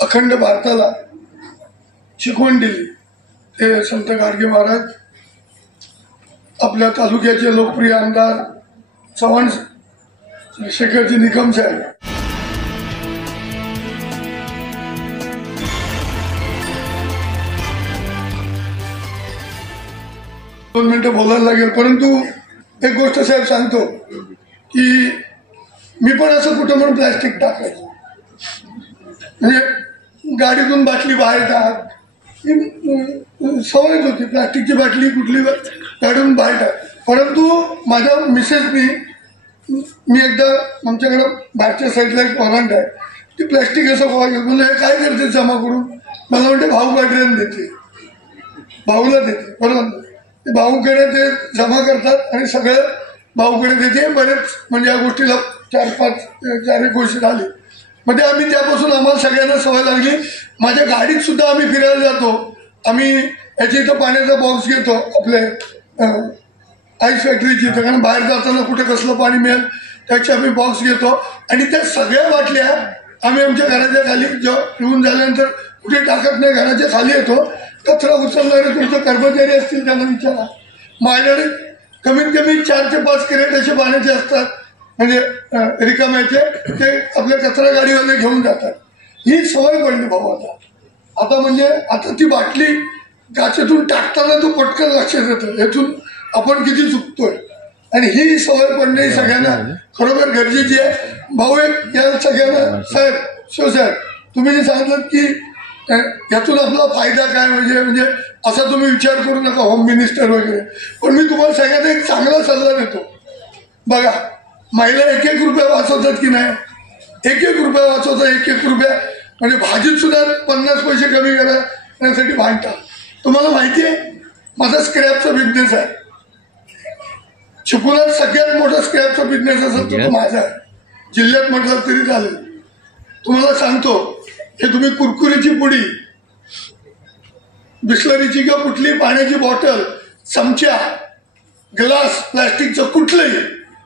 अखंड भारताला शिकवण दिली ते संत गाडगे महाराज, आपल्या तालुक्याचे लोकप्रिय आमदार चव्हाण शेखरजी निकम साहेब. दोन मिनिटं बोलायला लागेल, परंतु एक गोष्ट साहेब सांगतो की मी पण असं कुठं म्हणून प्लॅस्टिक टाकायचं, म्हणजे गाडीतून बाटली बाहेर टाक, सवयच होती प्लॅस्टिकची बाटली कुठली गाडीतून बाहेर टाक. परंतु माझ्या मिसेसनी, मी एकदा आमच्याकडं बाहेरच्या साईडला एक वॉरंट आहे, ती प्लॅस्टिक असं गोळा घेऊन म्हणलं हे काय करते जमा करून, मला म्हणते भाऊ गाडीला देते, भाऊला देते. बरोबर, ते भाऊकडे ते जमा करतात आणि सगळं भाऊकडे देते. बरेच म्हणजे या गोष्टीला 4-5 वर्ष झाली. म्हणजे आम्ही त्यापासून आम्हाला सगळ्यांना सवय लागली. माझ्या गाडीत सुद्धा आम्ही फिरायला जातो, आम्ही याच्या इथं पाण्याचा बॉक्स घेतो आपले आईस फॅक्टरीची इथं, कारण बाहेर जाताना कुठे कसलं पाणी मिळेल त्याची आम्ही बॉक्स घेतो आणि त्या सगळ्या बाटल्या आम्ही आमच्या घराच्या खाली जेव्हा पिऊन झाल्यानंतर कुठे टाकत नाही, घराच्या खाली येतो. कचरा उचलणारे तुमचे कर्मचारी असतील त्यांना विचारा, माझ्याकडे कमीत कमी 4 ते 5 कॅरेट असे पाण्याचे असतात, म्हणजे रिकाम्याचे, ते आपल्या कचरा गाडीवाले घेऊन जातात. ही सवय पडली भाऊ आता म्हणजे आता ती बाटली काचेतून टाकताना तो पटकन लक्षात येतं यातून आपण किती चुकतोय, आणि ही सवय पडणे सगळ्यांना खरोखर गरजेची आहे. भाऊ एक या सगळ्यांना साहेब, साहेब तुम्ही जे सांगितलं की यातून आपला फायदा काय, म्हणजे असा तुम्ही विचार करू नका होम मिनिस्टर वगैरे, पण मी तुम्हाला सगळ्यांना एक चांगला सल्ला देतो. बघा, महिला 1-1 रुपया वाचवतात की नाही, 1-1 रुपया वाचवतात, 1-1 रुपया म्हणजे भाजीत सुद्धा 50 पैसे कमी करण्यासाठी भांडतात. तुम्हाला माहिती आहे माझा स्क्रॅपचा बिझनेस आहे, चिपळूणात सगळ्यात मोठा स्क्रॅपचा बिझनेस असेल तो माझा आहे, जिल्ह्यात म्हटलं तरी चालेल. तुम्हाला सांगतो, हे तुम्ही कुरकुरीची पुडी, बिस्लरीची किंवा कुठली पाण्याची बॉटल, चमचा, ग्लास प्लास्टिकचं कुठलंही,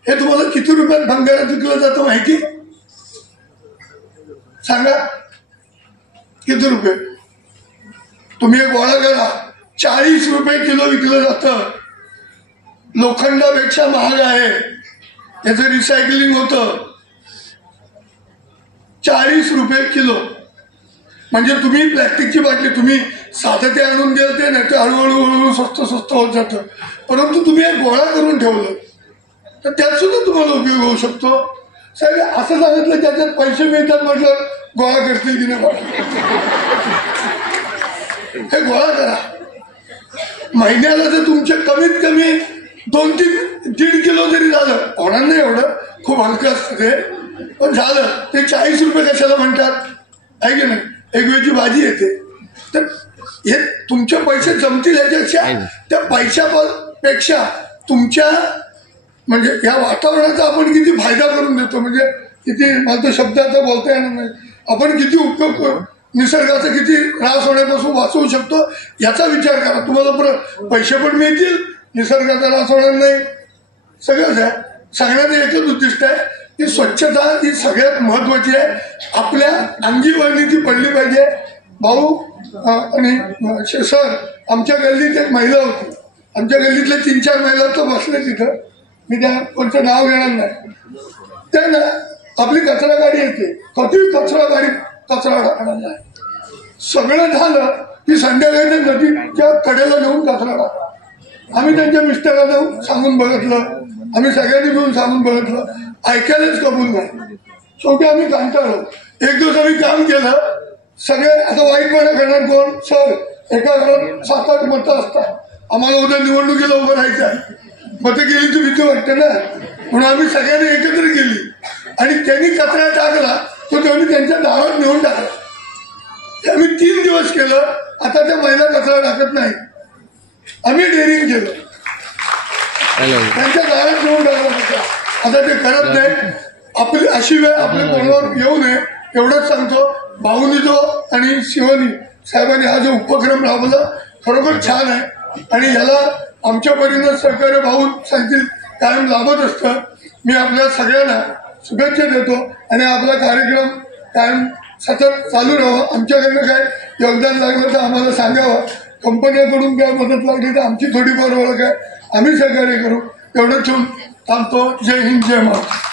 हे तुम्हाला किती रुपयात भंगारात विकलं जातं माहिती सांगा, किती रुपये? तुम्ही एक गोळा करा, 40 रुपये किलो विकलं जातं. लोखंडापेक्षा महाग आहे, याचं रिसायकलिंग होतं. 40 रुपये किलो. म्हणजे तुम्ही प्लॅस्टिकची बाटली तुम्ही साधं ते आणून गेलं ते नाही, ते हळूहळू स्वस्त होत जातं. परंतु तुम्ही एक गोळा करून ठेवलं तर त्यात सुद्धा तुम्हाला उपयोग होऊ शकतो. साहेब असं सांगितलं त्याच्यात पैसे मिळतात म्हटलं गोळा करतील की नाही, हे गोळा करा. महिन्याला जर तुमचे कमीत कमी 2-3 किलो जरी झालं, होणार नाही एवढं, खूप हलकं असतं ते, पण झालं ते 40 रुपये कशाला म्हणतात आहे की नाही, एक वेळची भाजी येते. तर हे तुमचे पैसे जमतील याच्यापेक्षा, त्या पैशापेक्षा तुमच्या म्हणजे या वातावरणाचा आपण किती फायदा करून देतो, म्हणजे किती, मला तो शब्द आता बोलता येणार नाही, आपण किती उपयोग करू, निसर्गाचा किती त्रास होण्यापासून वाचवू शकतो याचा विचार करा. तुम्हाला परत पैसे पण मिळतील, निसर्गाचा त्रास होणार नाही, सगळंच आहे. सांगण्याचं एकच उद्दिष्ट आहे की स्वच्छता ही सगळ्यात महत्वाची आहे, आपल्या अंगी वळणी ती पडली पाहिजे. भाऊ आणि सर, आमच्या गल्लीत एक महिला होती, आमच्या गल्लीतले 3-4 महिला तर बसले तिथं, मी त्या कोणतं नाव घेणार नाही, त्या ना आपली कचरा गाडी येते, कधी कचरा गाडी कचरा टाकणार नाही, सगळं झालं की संध्याकाळी नदीच्या कडेला नेऊन कचरा टाकला. आम्ही त्यांच्या मिस्टरला जाऊन सांगून बघितलं, आम्ही सगळ्यांनी मिळून सांगून बघितलं, ऐकायलाच कबूल नाही. शेवटी आम्ही कंटाळलो. एक दिवस आम्ही काम केलं, सगळे आता वाईटपणा करणार कोण, सर एका घरात 7-8 मतं असतात, आम्हाला उद्या निवडणुकीला उभं राहायचं आहे, मतं गेली तर भीती वाटते ना, म्हणून आम्ही सगळ्यांनी एकत्र केली आणि त्यांनी कचरा टाकला तो त्यांनी त्यांच्या दारात नेऊन टाकला. आम्ही 3 दिवस केलं. आता त्या महिला कचरा टाकत नाही, आम्ही डेअरिंग केलं, त्यांच्या दारात नेऊन टाकला. आता ते करत नाही. आपली अशी वेळ आपल्या तोंडावर येऊ नये एवढंच सांगतो. भाऊनी जो आणि शिवानी साहेबांनी हा जो उपक्रम राबवला खरोखर छान आहे आणि याला आमच्या परीनं सहकार्य भाऊ सांगतील कायम लाभत असतं. मी आपल्या सगळ्यांना शुभेच्छा देतो आणि आपला कार्यक्रम कायम सतत चालू राहावं. आमच्याकडनं काय योगदान लागलं तर आम्हाला सांगावं. कंपन्याकडून काय मदत लागली तर आमची थोडीफार ओळख आहे, आम्ही सहकार्य करू. एवढं ठेवून थांबतो. जय हिंद, जय महाराष्ट्र.